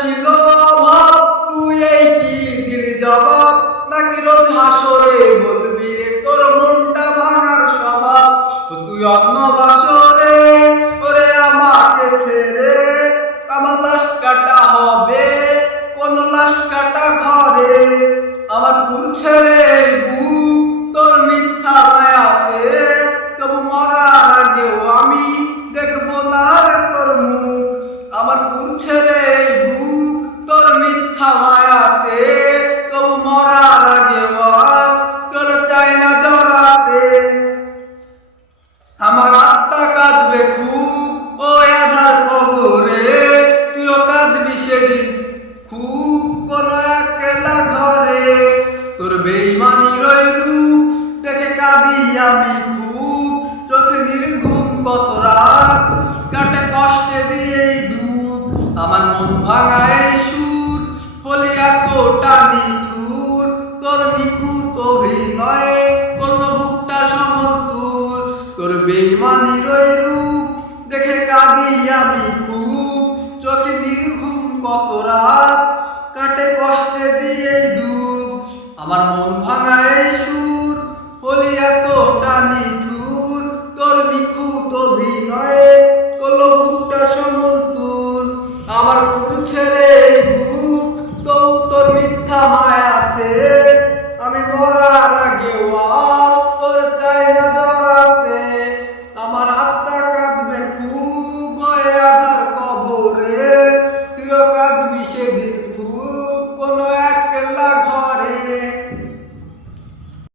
ছিল অভাব তুই এই কি দিলি জবাব? নাকি রোজ হাসরে বলবি রে, তোর মনটা ভাঙার স্বভাব? তুই বাসরে, ওরে আমাকে ছেড়ে। আমার লাশ কাটা হবে, কোন লাশ কাটা ঘরে? আমার পুরছে রে বুক মিথ্যা তবু মরার আগেও আজ তোর চাই না জড়াতে। আমার আত্মা কাঁদবে খুব, ও আধার কবরে, তুইও কাঁদবি সেদিন খুব, কোন একলা ঘরে। তোর বেইমানি রই রূপ, দেখে কাঁদি আমি খুব। চোখে নির্ঘুম কত রাত, কাটে কষ্টে দিয়েই ডুব। আমার মন ভাঙায় এতটা নিঠুর, তোর নিখুঁত অভিনয়ে বুকটা সমল তুল তোর বেইমানি দেখে কাঁদি আমি খুব। চোখে নির্ঘুম কত রাত, কাটে কষ্টে দিয়ে ডুব। আমার মন ভাঙায় সুর, হলি টানি মায়াতে আমি মরার আগে